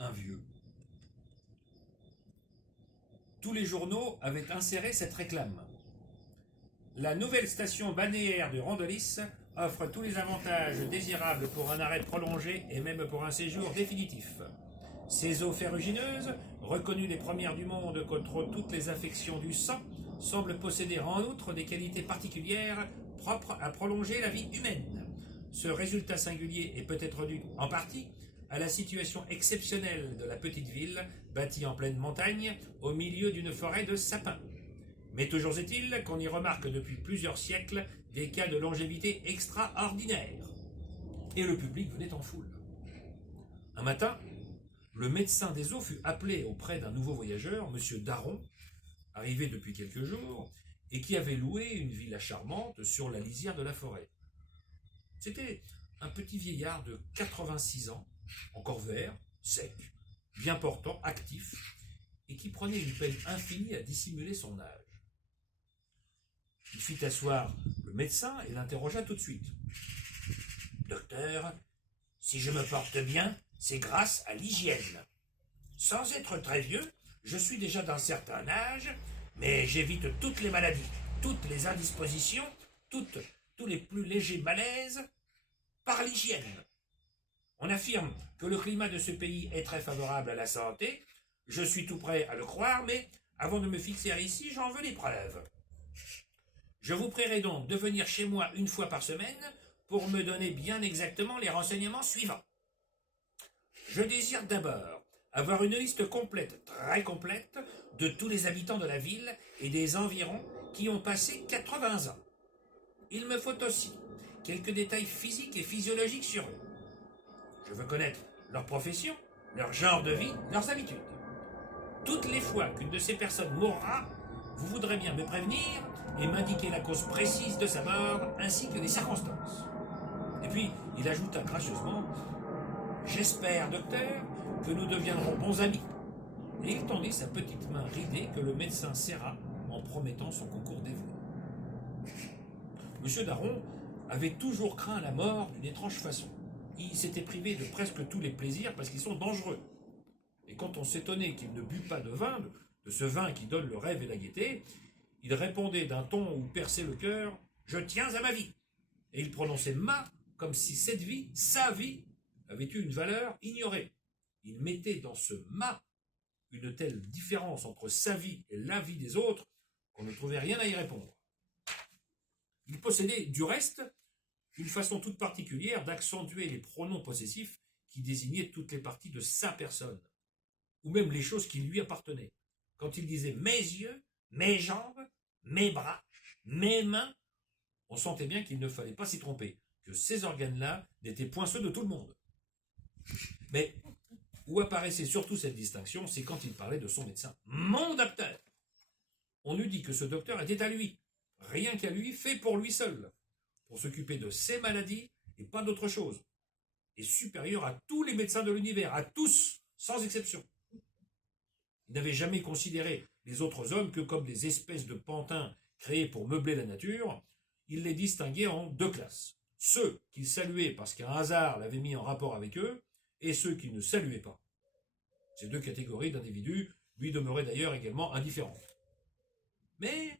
un vieux. Tous les journaux avaient inséré cette réclame. La nouvelle station balnéaire de Rondelis offre tous les avantages désirables pour un arrêt prolongé et même pour un séjour définitif. Ses eaux ferrugineuses, reconnues les premières du monde contre toutes les affections du sang, semblent posséder en outre des qualités particulières propres à prolonger la vie humaine. Ce résultat singulier est peut-être dû, en partie, à la situation exceptionnelle de la petite ville, bâtie en pleine montagne, au milieu d'une forêt de sapins. Mais toujours est-il qu'on y remarque depuis plusieurs siècles des cas de longévité extraordinaires. Et le public venait en foule. Un matin, le médecin des eaux fut appelé auprès d'un nouveau voyageur, M. Daron, arrivé depuis quelques jours, et qui avait loué une villa charmante sur la lisière de la forêt. C'était un petit vieillard de 86 ans, encore vert, sec, bien portant, actif, et qui prenait une peine infinie à dissimuler son âge. Il fit asseoir le médecin et l'interrogea tout de suite. « Docteur, si je me porte bien, c'est grâce à l'hygiène. Sans être très vieux, je suis déjà d'un certain âge, mais j'évite toutes les maladies, toutes les indispositions, tous les plus légers malaises, par l'hygiène. On affirme que le climat de ce pays est très favorable à la santé. Je suis tout prêt à le croire, mais avant de me fixer ici, j'en veux les preuves. Je vous prierai donc de venir chez moi une fois par semaine pour me donner bien exactement les renseignements suivants. Je désire d'abord avoir une liste complète, très complète, de tous les habitants de la ville et des environs qui ont passé 80 ans. Il me faut aussi quelques détails physiques et physiologiques sur eux. Je veux connaître leur profession, leur genre de vie, leurs habitudes. Toutes les fois qu'une de ces personnes mourra, vous voudrez bien me prévenir et m'indiquer la cause précise de sa mort ainsi que les circonstances. Et puis, il ajouta gracieusement « J'espère, docteur, que nous deviendrons bons amis. » Et il tendit sa petite main ridée que le médecin serra en promettant son concours dévoué. M. Daron avait toujours craint la mort d'une étrange façon. Il s'était privé de presque tous les plaisirs parce qu'ils sont dangereux. Et quand on s'étonnait qu'il ne bût pas de vin, de ce vin qui donne le rêve et la gaieté, il répondait d'un ton où perçait le cœur « Je tiens à ma vie !» Et il prononçait « ma » comme si cette vie, sa vie, avait eu une valeur ignorée. Il mettait dans ce « ma » une telle différence entre sa vie et la vie des autres qu'on ne trouvait rien à y répondre. Il possédait, du reste, une façon toute particulière d'accentuer les pronoms possessifs qui désignaient toutes les parties de sa personne, ou même les choses qui lui appartenaient. Quand il disait « mes yeux », « mes jambes »,« mes bras »,« mes mains », on sentait bien qu'il ne fallait pas s'y tromper, que ces organes-là n'étaient point ceux de tout le monde. Mais où apparaissait surtout cette distinction, c'est quand il parlait de son médecin. « Mon docteur !» On eût dit que ce docteur était à lui, rien qu'à lui, fait pour lui seul, pour s'occuper de ses maladies et pas d'autre chose, et supérieur à tous les médecins de l'univers, à tous, sans exception. Il n'avait jamais considéré les autres hommes que comme des espèces de pantins créés pour meubler la nature. Il les distinguait en deux classes. Ceux qu'il saluait parce qu'un hasard l'avait mis en rapport avec eux, et ceux qui ne saluaient pas. Ces deux catégories d'individus lui demeuraient d'ailleurs également indifférentes. Mais,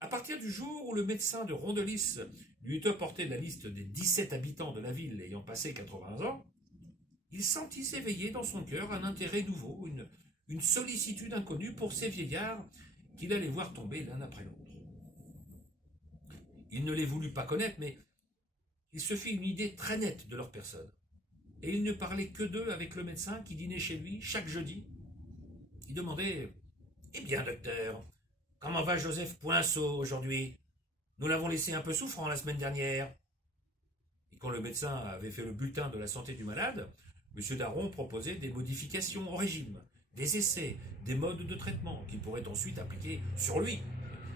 à partir du jour où le médecin de Rondelis lui eut apporté la liste des 17 habitants de la ville ayant passé 80 ans, il sentit s'éveiller dans son cœur un intérêt nouveau, une sollicitude inconnue pour ces vieillards qu'il allait voir tomber l'un après l'autre. Il ne les voulut pas connaître, mais il se fit une idée très nette de leur personne. Et il ne parlait que d'eux avec le médecin qui dînait chez lui chaque jeudi. Il demandait « Eh bien, docteur, comment va Joseph Poinceau aujourd'hui? Nous l'avons laissé un peu souffrant la semaine dernière. » Et quand le médecin avait fait le bulletin de la santé du malade, M. Daron proposait des modifications au régime, des essais, des modes de traitement qu'il pourrait ensuite appliquer sur lui,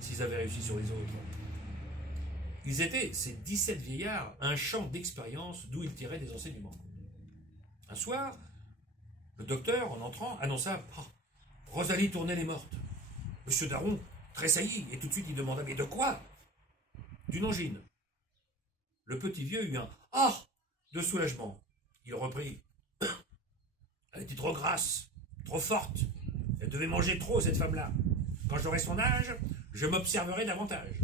s'ils avaient réussi sur les autres. Ils étaient, ces 17 vieillards, un champ d'expérience d'où ils tiraient des enseignements. Un soir, le docteur, en entrant, annonça « Rosalie Tournelle est morte ». M. Daron tressaillit et tout de suite il demanda « Mais de quoi ?» ?»« D'une angine. » Le petit vieux eut un « Ah !» de soulagement. Il reprit « Elle était trop grasse, trop forte. Elle devait manger trop, cette femme-là. Quand j'aurai son âge, je m'observerai davantage.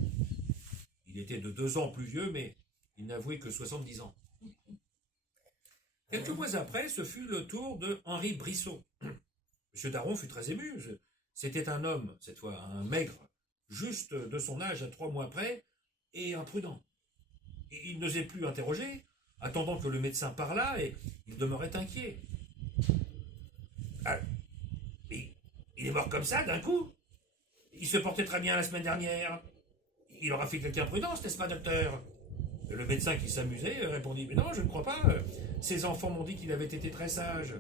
Il était de 2 ans plus vieux, mais il n'avouait que 70 ans. Quelques mois après, ce fut le tour de Henri Brissot. M. Daron fut très ému. C'était un homme, cette fois, un maigre, juste de son âge à 3 mois près, et imprudent. Il n'osait plus interroger, attendant que le médecin parlât, et il demeurait inquiet. Ah, il est mort comme ça, d'un coup? Il se portait très bien la semaine dernière. Il aura fait quelque imprudence, n'est-ce pas, docteur? Le médecin qui s'amusait répondit, mais non, je ne crois pas. Ses enfants m'ont dit qu'il avait été très sage.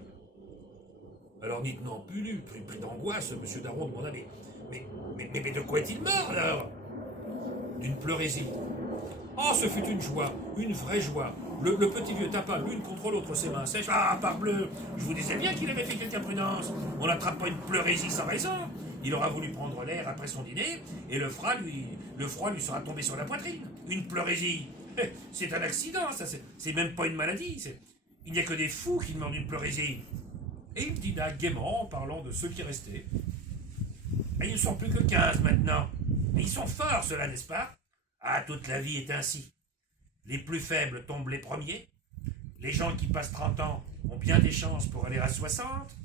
Alors, n'y tenant plus, pris d'angoisse, M. Daron demanda, mais de quoi est-il mort, alors? D'une pleurésie. Oh, ce fut une joie, une vraie joie. Le petit vieux tapa l'une contre l'autre ses mains sèches. Ah, parbleu, je vous disais bien qu'il avait fait quelque imprudence. On n'attrape pas une pleurésie sans raison. Il aura voulu prendre l'air après son dîner, et le froid lui sera tombé sur la poitrine. Une pleurésie. C'est un accident, ça, c'est même pas une maladie. Il n'y a que des fous qui meurent d'une pleurésie. Et il dîna gaiement en parlant de ceux qui restaient. Et ils ne sont plus que 15 maintenant. Mais ils sont forts, ceux-là, n'est-ce pas? Ah, toute la vie est ainsi. Les plus faibles tombent les premiers. Les gens qui passent 30 ans ont bien des chances pour aller à 60.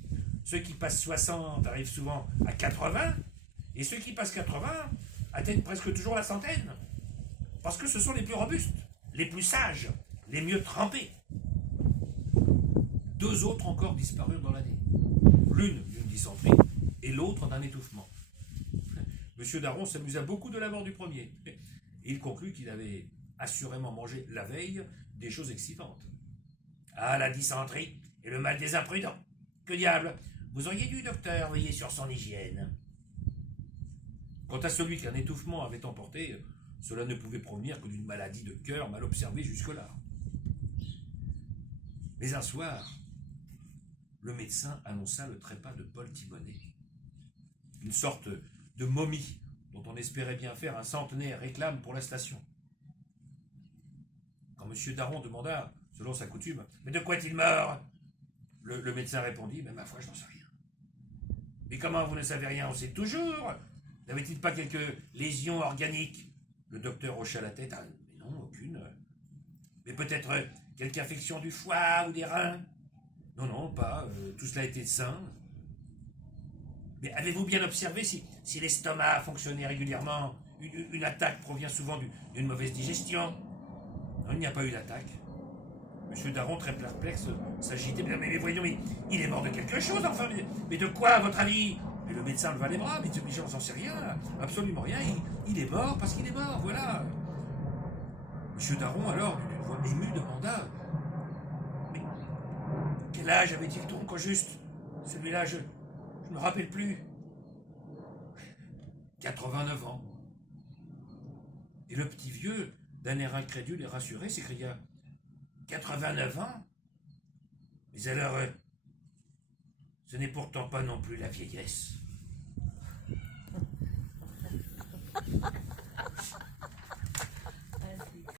Ceux qui passent 60 arrivent souvent à 80. Et ceux qui passent 80 atteignent presque toujours la centaine. Parce que ce sont les plus robustes, les plus sages, les mieux trempés. 2 autres encore disparurent dans l'année. L'une d'une dysenterie et l'autre d'un étouffement. M. Daron s'amusa beaucoup de la mort du premier. Et il conclut qu'il avait assurément mangé la veille des choses excitantes. Ah, la dysenterie et le mal des imprudents. Que diable, vous auriez dû, docteur, veiller sur son hygiène. Quant à celui qu'un étouffement avait emporté, cela ne pouvait provenir que d'une maladie de cœur mal observée jusque-là. Mais un soir, le médecin annonça le trépas de Paul Timonet. Une sorte de momie dont on espérait bien faire un centenaire réclame pour la station. Quand M. Daron demanda, selon sa coutume, « Mais de quoi est-il mort ?» Le médecin répondit, « Mais ma foi, je n'en sais rien. » « Mais comment vous ne savez rien? On sait toujours. N'avait-il pas quelques lésions organiques ?» Le docteur hocha la tête. « Ah, mais non, aucune. » « Mais peut-être quelque infection du foie ou des reins? » « Non, non, pas. Tout cela était sain. » « Mais avez-vous bien observé si l'estomac fonctionnait régulièrement? Une attaque provient souvent d'une mauvaise digestion. » Non, il n'y a pas eu d'attaque. M. Daron, très perplexe, s'agitait. Mais voyons, il est mort de quelque chose, enfin. Mais de quoi, à votre avis? Et le médecin leva les bras. Mais j'en sais rien, absolument rien. Il est mort parce qu'il est mort, voilà. M. Daron, alors, d'une voix émue, demanda, « Mais quel âge avait-il donc, au juste? Celui-là, je ne me rappelle plus. » 89 ans. Et le petit vieux, d'un air incrédule et rassuré, s'écria, « 89 ans? Mais alors, ce n'est pourtant pas non plus la vieillesse. »